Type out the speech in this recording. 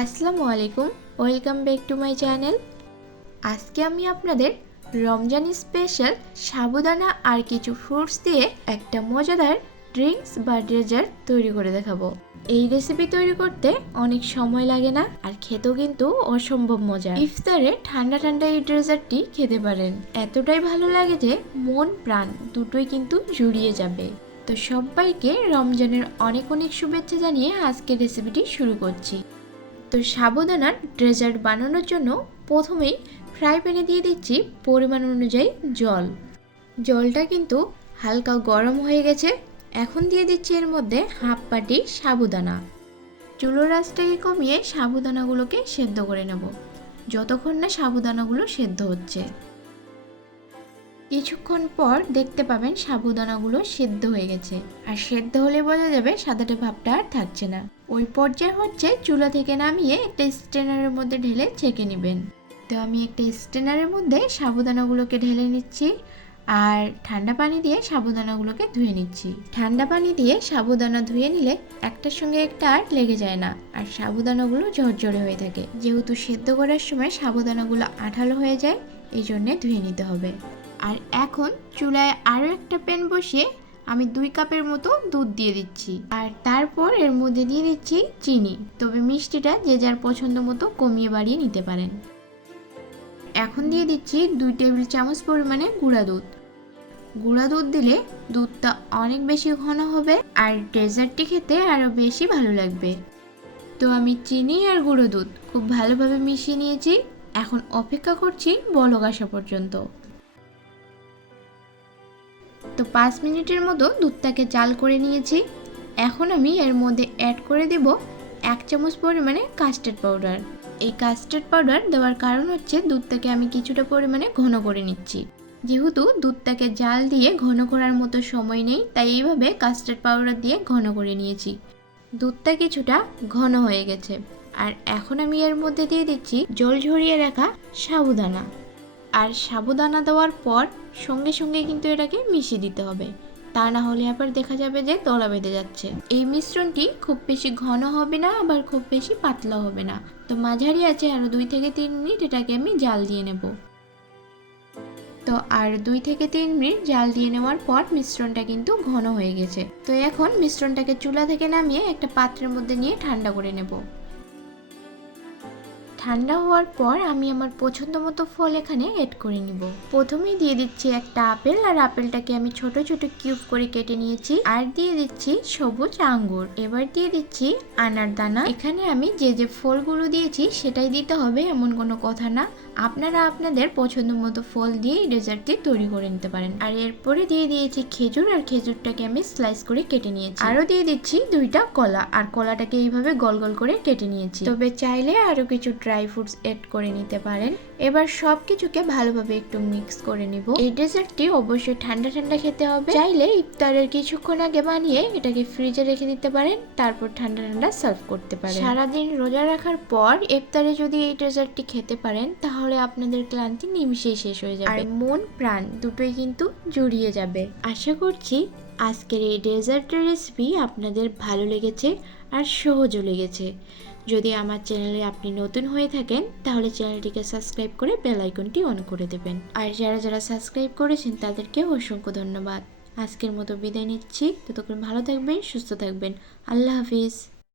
আসসালামু আলাইকুম, welcome back to my channel. আজকে আমি আপনাদের রমজান স্পেশাল সাবুদানা আর কিছু ফ্রুটস দিয়ে একটা মজাদার ড্রিঙ্কস বা ডেজার্ট তৈরি করে দেখাবো। এই রেসিপি তৈরি করতে অনেক সময় লাগে না আর খেতেও কিন্তু অসম্ভব মজা। ইফতারে ঠান্ডা ঠান্ডা এই ডেজার্টটি খেতে পারেন, এতটাই ভালো লাগে যে মন প্রাণ দুটোই কিন্তু জুড়িয়ে যাবে। তো সবাইকে রমজানের অনেক অনেক শুভেচ্ছা জানিয়ে আজকের রেসিপিটি শুরু করছি। তো সাবুদানার ডেজার্ট বানানোর জন্য প্রথমেই ফ্রাই প্যানে দিয়ে দিচ্ছি পরিমাণ অনুযায়ী জলটা কিন্তু হালকা গরম হয়ে গেছে। এখন দিয়ে দিচ্ছি এর মধ্যে হাফ বাটি সাবুদানা। চুলোর আঁচটাকে কমিয়ে সাবুদানাগুলোকে সেদ্ধ করে নেব যতক্ষণ না সাবুদানাগুলো সেদ্ধ হচ্ছে। কিছুক্ষণ পর দেখতে পাবেন সাবুদানাগুলো সেদ্ধ হয়ে গেছে, আর সেদ্ধ হলে বোঝা যাবে সাদাটে ভাবটা আর থাকছে না। ওই পর্যায়ে হচ্ছে চুলা থেকে নামিয়ে একটা স্ট্রেনারের মধ্যে ঢেলে ছেঁকে নেবেন। তো আমি একটা স্ট্রেনারের মধ্যে সাবুদানাগুলোকে ঢেলে নিচ্ছি আর ঠান্ডা পানি দিয়ে সাবুদানাগুলোকে ধুয়ে নিচ্ছি। ঠান্ডা পানি দিয়ে সাবুদানা ধুয়ে নিলে একটার সঙ্গে একটা আর লেগে যায় না, আর সাবুদানাগুলো ঝরঝরে হয়ে থাকে। যেহেতু সেদ্ধ করার সময় সাবুদানাগুলো আঠালো হয়ে যায়, এই জন্যে ধুয়ে নিতে হবে। আর এখন চুলায় আরও একটা প্যান বসিয়ে আমি 2 কাপের মতো দুধ দিয়ে দিচ্ছি, আর তারপর এর মধ্যে দিয়ে দিচ্ছি চিনি। তবে মিষ্টিটা যে যার পছন্দ মতো কমিয়ে বাড়িয়ে নিতে পারেন। এখন দিয়ে দিচ্ছি 2 টেবিল চামচ পরিমাণে গুঁড়া দুধ দিলে দুধটা অনেক বেশি ঘন হবে আর ডেজার্টটি খেতে আরও বেশি ভালো লাগবে। তো আমি চিনি আর গুঁড়ো দুধ খুব ভালোভাবে মিশিয়ে নিয়েছি। এখন অপেক্ষা করছি বলক আসা পর্যন্ত। তো 5 মিনিটের মতো দুধটাকে জাল করে নিয়েছি। এখন আমি এর মধ্যে অ্যাড করে দেব 1 চামচ পরিমাণে কাস্টার্ড পাউডার। এই কাস্টার্ড পাউডার দেওয়ার কারণ হচ্ছে দুধটাকে আমি কিছুটা পরিমাণে ঘন করে নিচ্ছি। যেহেতু দুধটাকে জাল দিয়ে ঘন করার মতো সময় নেই, তাই এইভাবে কাস্টার্ড পাউডার দিয়ে ঘন করে নিয়েছি। দুধটা কিছুটা ঘন হয়ে গেছে, আর এখন আমি এর মধ্যে দিয়ে দিচ্ছি জল ঝরিয়ে রাখা সাবুদানা। আর সাবুদানা দেওয়ার পর সঙ্গে সঙ্গে কিন্তু এটাকে মিশিয়ে দিতে হবে, তা না হলে আবার দেখা যাবে যে দলা বেঁধে যাচ্ছে। এই মিশ্রণটি খুব বেশি ঘন হবে না, আবার খুব বেশি পাতলা হবে না। তো মাঝারি আছে আরও 2 থেকে 3 মিনিট এটাকে আমি জাল দিয়ে নেব। তো আর 2 থেকে 3 মিনিট জাল দিয়ে নেওয়ার পর মিশ্রণটা কিন্তু ঘন হয়ে গেছে। তো এখন মিশ্রণটাকে চুলা থেকে নামিয়ে একটা পাত্রের মধ্যে নিয়ে ঠান্ডা করে নেব। ঠান্ডা হওয়ার পর আমি আমার পছন্দ মতো ফল এখানে এড করে নিব। প্রথমেই দিয়ে দিচ্ছি একটা আপেল, আর আপেলটাকে আমি ছোট ছোট কিউব করে কেটে নিয়েছি। আর দিয়ে দিচ্ছি সবুজ আঙ্গুর। এবার দিয়ে দিচ্ছি আনার দানা। এখানে আমি যে যে ফলগুলো দিয়েছি সেটাই দিতে হবে এমন কোনো কথা না, আপনারা আপনাদের পছন্দ মতো ফল দিয়ে এই ডেজার্টটি তৈরি করে নিতে পারেন। আর এরপরে দিয়ে দিয়েছি খেজুর, আর খেজুরটাকে আমি স্লাইস করে কেটে নিয়েছি। আরও দিয়ে দিচ্ছি 2টা কলা, আর কলাটাকে এইভাবে গোল গোল করে কেটে নিয়েছি। তবে চাইলে আরও কিছু ড্রাই ফ্রুটস এড করে নিতে পারেন। এবার সব কিছুকে ভালোভাবে একটু মিক্স করে নিব। এই ডেজার্টটি অবশ্যই ঠান্ডা ঠান্ডা খেতে হবে। চাইলে ইফতারের কিছুক্ষণ আগে বানিয়ে এটাকে ফ্রিজে রেখে দিতে পারেন, তারপর ঠান্ডা ঠান্ডা সার্ভ করতে পারেন। সারাদিন রোজা রাখার পর ইফতারে যদি এই ডেজার্টটি খেতে পারেন তাহলে আপনাদের ক্লান্তি নিমিশেই শেষ হয়ে যাবে, আর মন প্রাণ দুটোই কিন্তু জুড়িয়ে যাবে। আশা করছি আজকের এই ডেজার্টের রেসিপি আপনাদের ভালো লেগেছে আর সহজও লেগেছে। যদি আমার চ্যানেলে আপনি নতুন হয়ে থাকেন তাহলে চ্যানেলটিকে সাবস্ক্রাইব করে বেল আইকনটি অন করে দেবেন। আর যারা যারা সাবস্ক্রাইব করেছেন তাদেরকে অসংখ্য ধন্যবাদ। আজকের মতো বিদায় নিচ্ছি। ততক্ষণ ভালো থাকবেন, সুস্থ থাকবেন। আল্লাহ হাফিজ।